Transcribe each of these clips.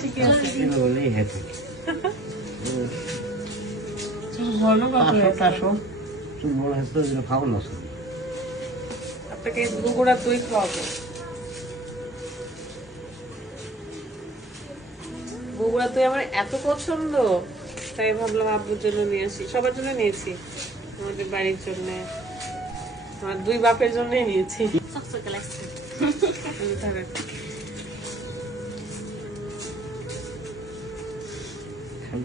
ঠিকই আছে। বলেই হ্যাপি ভালো কথা হয়েছে। চুল বড় হচ্ছে ওই খাবো না আপনাকে বগুড়া দই খাওয়াবো। বগুড়া দই আমার এত পছন্দ, তাই ভাবলাম আব্বুর জন্য নিয়ে আসি। সবার জন্য নিয়েছি, আমাদের বাড়ির জন্য, আমার দুই বাপের জন্য নিয়েছি।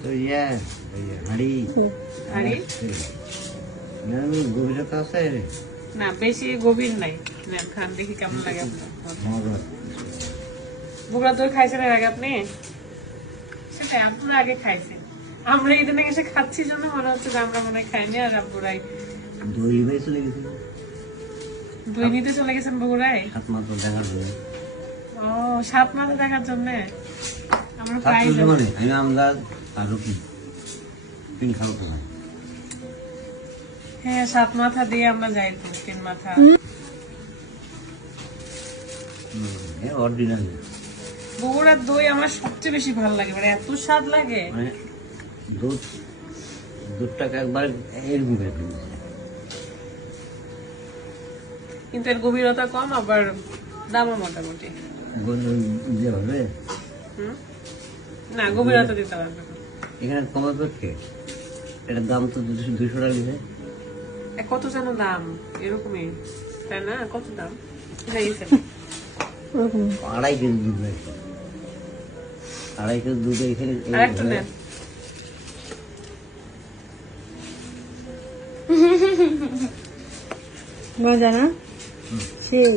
তো ইয়ে হাড়ি হাড়ি গভীরতা আছে না, বেশি গভীর নাই। নেন, খান দেখি কেমন লাগে আপনার। বগুড়া দই খাইছেন এর আগে আপনি? সেটাই, আপনারা আগে খাইছেন। আমরা এদিনে এসে খাচ্ছি জন্য মনে হচ্ছে যে আমরা মনে হয় খাইনি। আর আব্বুরাই দই ভাই চলে গেছিল, দই নিতে চলে গেছেন বগুড়ায়। হাত মাত্র দেখার জন্য। ও, 7 মাথা দেখার জন্য। আমরা প্রায় মানে আমি আমদাদ আর রুটি তিন খাবো তো ভাই। হ্যাঁ, 7 মাথা দিয়ে আমরা যাই তো, 3 মাথা। অরিজিনাল বগুড়ার দই আমার সবচেয়ে বেশি ভালো লাগে, মানে এত স্বাদ লাগে। মানে দুধটাকে একবার এরকম করে ফেলেছে, কিন্তু এর গভীরতা কম, আবার দামও মোটামুটি। যে হবে না, গভীরতা দিতে পারবে না। এখানে কমে পক্ষে এটার দাম তো 200 টাকা নিছে। কত যেন দাম, এরকমই তাই না? কত দাম? 2.5 কেজি দুধ লাগছে, 2.5 কেজি দুধ এখানে। আরেকটা নেন। মজা না? সেই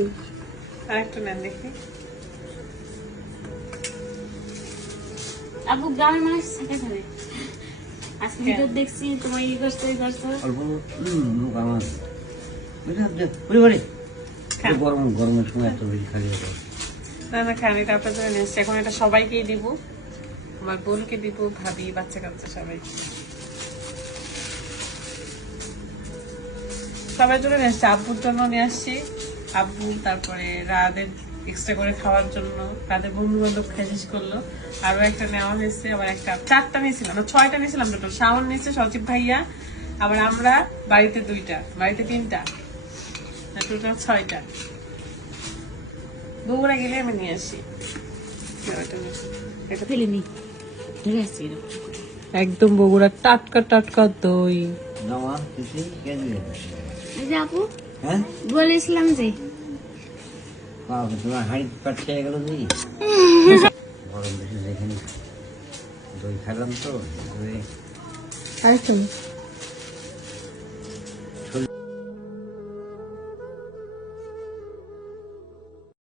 আরেকটা নেন দেখি। আপু গ্রামের মানুষ থাকে ধরে আজকে ভিডিও দেখছি তোমার ই করছো অল্প লোক আমার পরিবারে গরমের সময় এত বেশি খালি হতো। না না, খান, এটা আপনার জন্য নিয়েছি। এখন এটা সবাইকেই দিব, আমার বোনকে দিব, ভাবি, বাচ্চা কাচ্চা সবাই, সবার জন্য নিয়ে আসছি। আব্বুর জন্য নিয়ে আসছি, আব্বু তারপরে রাদের এক্সট্রা করে খাওয়ার জন্য, রাদের বন্ধু বান্ধব খাই শেষ করলো। আরো একটা নেওয়া হয়েছে, আবার একটা 4টা নিয়েছিলাম, 6টা নিয়েছিলাম টোটাল। শাওন নিয়েছে, সচিব ভাইয়া, আবার আমরা বাড়িতে 2টা, বাড়িতে 3টা, টোটাল 6টা। বগুড়া গেলে আমি নিয়ে আসি। এটা ফেলিনি ঠিক আছে একদম বগুড়া টাটকা টাটকা দই। নামা কিছু কেজি এই যে আপু হ্যাঁ বলেছিলাম যে বাবা তোমার হাড়ি কাট খেয়ে গেল তুই। গরম বেশি যেখানে দই খেলাম তো আরেকটা